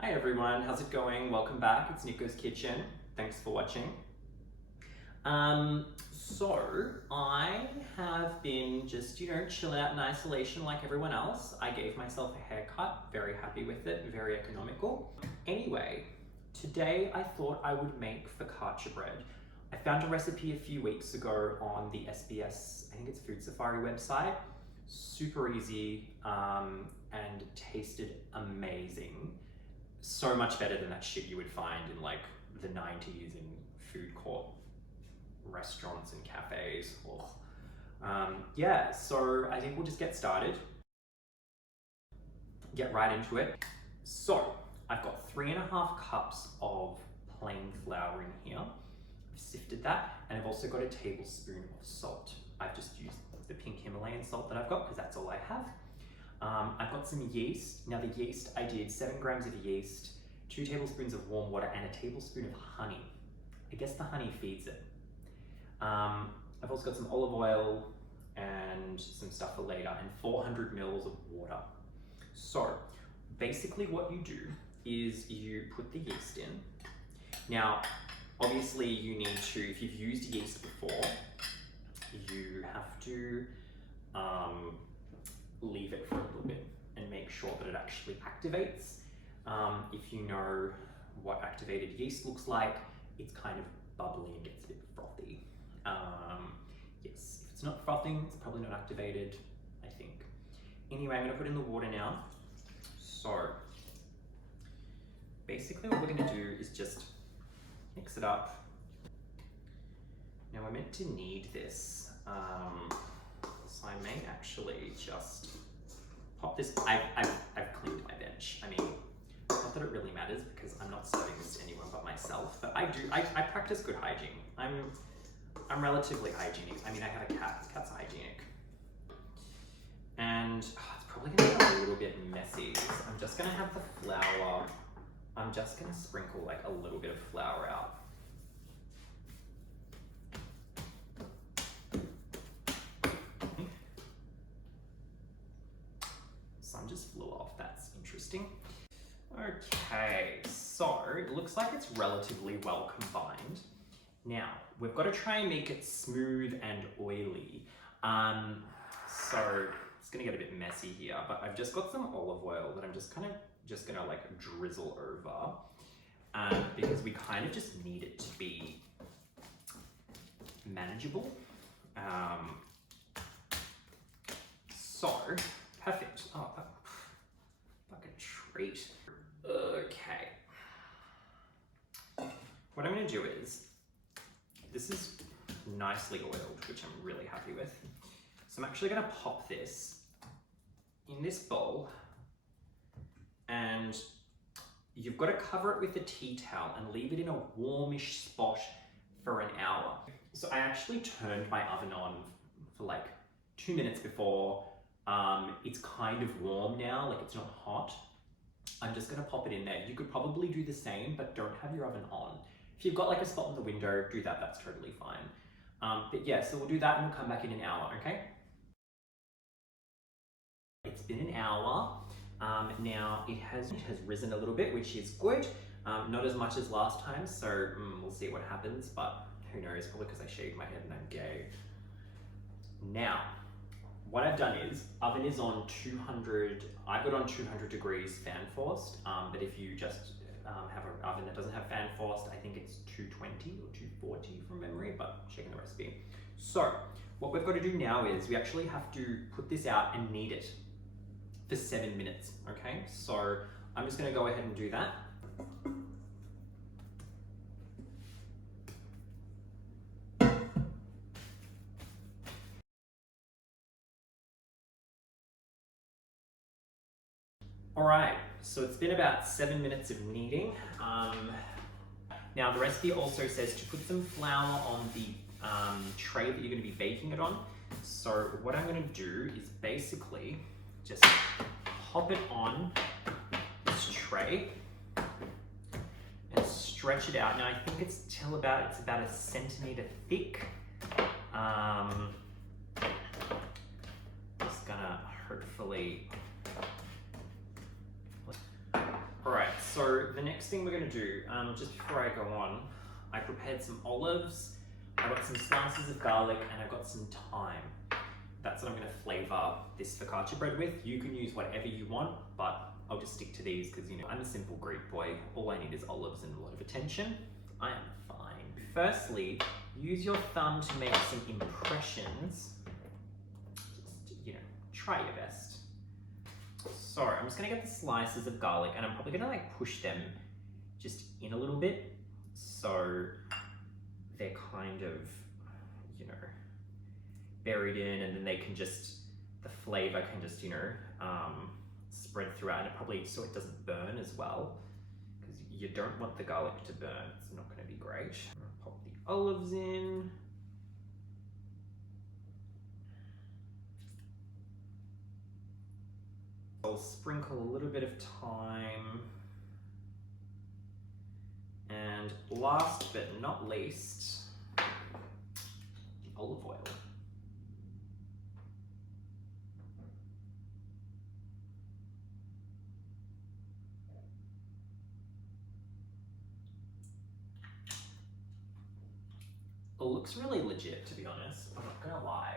Hi everyone, how's it going? Welcome back, it's Niko's Kitchen. Thanks for watching. So I have been just, chilling out in isolation like everyone else. I gave myself a haircut, very happy with it, very economical. Anyway, today I thought I would make focaccia bread. I found a recipe a few weeks ago on the SBS, I think it's Food Safari website. Super easy and tasted amazing. So much better than that shit you would find in like the 90s in food court restaurants and cafes. Yeah, so I think we'll just get started. Get right into it. So I've got 3.5 cups of plain flour in here. I've sifted that, and I've also got a tablespoon of salt. I've just used the pink Himalayan salt that I've got because that's all I have. I've got some yeast. Now the yeast, I did 7 grams of yeast, 2 tablespoons of warm water, and a tablespoon of honey. I guess the honey feeds it. I've also got some olive oil and some stuff for later, and 400 mils of water. So basically what you do is you put the yeast in. Now, obviously you need to, if you've used yeast before, you have to leave it for a little bit and make sure that it actually activates. If you know what activated yeast looks like, it's kind of bubbly and gets a bit frothy. Yes, if it's not frothing, it's probably not activated, I think. Anyway, I'm gonna put in the water now. So basically what we're gonna do is just mix it up. Now we're meant to knead this. So I may actually just pop this. I've cleaned my bench. I mean, not that it really matters because I'm not serving this to anyone but myself, but I practice good hygiene. I'm relatively hygienic. I mean, I have a cat. Cat's hygienic. And it's probably gonna be a little bit messy. So I'm just gonna have the flour. I'm just gonna sprinkle like a little bit of flour out. Sun just flew off, that's interesting. Okay, so it looks like it's relatively well combined. Now, we've got to try and make it smooth and oily. So it's gonna get a bit messy here, but I've just got some olive oil that I'm just gonna like drizzle over, because we kind of just need it to be manageable. So, perfect. Oh, fucking treat. Okay. What I'm gonna do is, this is nicely oiled, which I'm really happy with. So I'm actually gonna pop this in this bowl, and you've got to cover it with a tea towel and leave it in a warmish spot for an hour. So I actually turned my oven on for like 2 minutes before. It's kind of warm now, like it's not hot. I'm just gonna pop it in there. You could probably do the same, but don't have your oven on. If you've got like a spot in the window, do that, that's totally fine. But yeah, so we'll do that and we'll come back in an hour, okay? It's been an hour. Now it has risen a little bit, which is good. Not as much as last time, so we'll see what happens, but who knows, probably because I shaved my head and I'm gay. Now, what I've done is, oven is on 200, I've got on 200 degrees fan forced, but if you just have an oven that doesn't have fan forced, I think it's 220 or 240 from memory, but checking the recipe. So, what we've got to do now is, we actually have to put this out and knead it for 7 minutes, okay? So, I'm just gonna go ahead and do that. All right, so it's been about 7 minutes of kneading. Now the recipe also says to put some flour on the tray that you're gonna be baking it on. So what I'm gonna do is basically just pop it on this tray and stretch it out. Now I think it's about 1 centimeter thick. Just gonna hopefully. Alright, so the next thing we're going to do, just before I go on, I prepared some olives, I got some slices of garlic, and I got some thyme. That's what I'm going to flavour this focaccia bread with. You can use whatever you want, but I'll just stick to these because, you know, I'm a simple Greek boy. All I need is olives and a lot of attention. I am fine. Firstly, use your thumb to make some impressions. Just, you know, try your best. So I'm just gonna get the slices of garlic and I'm probably gonna like push them just in a little bit so they're kind of, you know, buried in, and then they can just, the flavor can just, you know, spread throughout, and it probably, so it doesn't burn as well, because you don't want the garlic to burn. It's not gonna be great. I'm gonna pop the olives in. I'll sprinkle a little bit of thyme. And last but not least, the olive oil. It looks really legit, to be honest. I'm not gonna lie.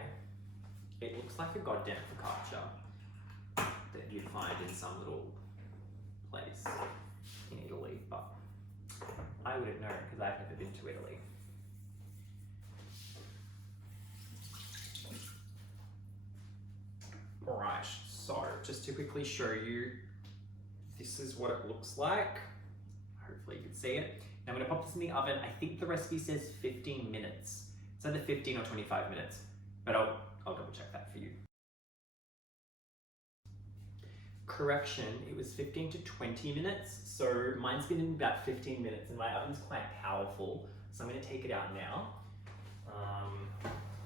It looks like a goddamn focaccia that you'd find in some little place in Italy, but I wouldn't know because I've never been to Italy. Alright, so just to quickly show you, this is what it looks like. Hopefully you can see it. Now I'm going to pop this in the oven. I think the recipe says 15 minutes. It's either 15 or 25 minutes, but I'll double check that for you. Correction, it was 15 to 20 minutes, so mine's been in about 15 minutes and my oven's quite powerful, so I'm going to take it out now.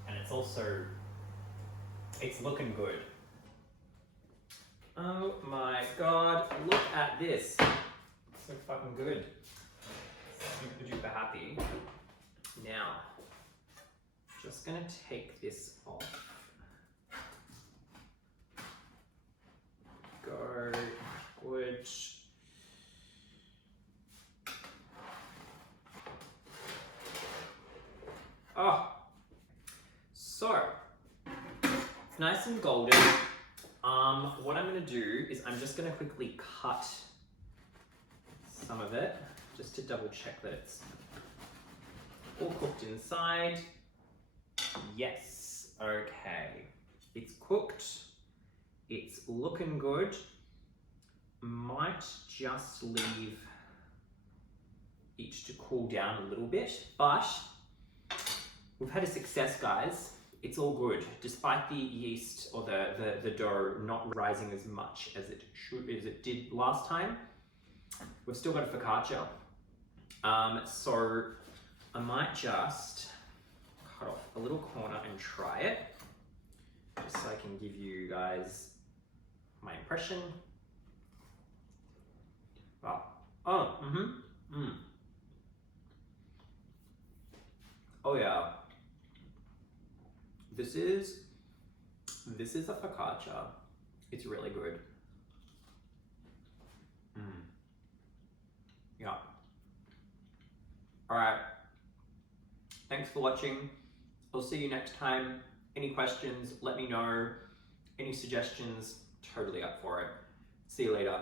And it's also, it's looking good. Oh my god, look at this. It's so fucking good. Super duper happy. Now, just going to take this off. Go, wood. Oh, so it's nice and golden. What I'm going to do is I'm just going to quickly cut some of it just to double check that it's all cooked inside. Yes, okay, it's cooked. It's looking good. Might just leave each to cool down a little bit, but we've had a success, guys. It's all good, despite the yeast or the dough not rising as much as it did last time. We've still got a focaccia. So I might just cut off a little corner and try it, just so I can give you guys my impression. Wow. Oh, Oh yeah. This is a focaccia. It's really good. Yeah. All right. Thanks for watching. I'll see you next time. Any questions, let me know. Any suggestions, totally up for it. See you later.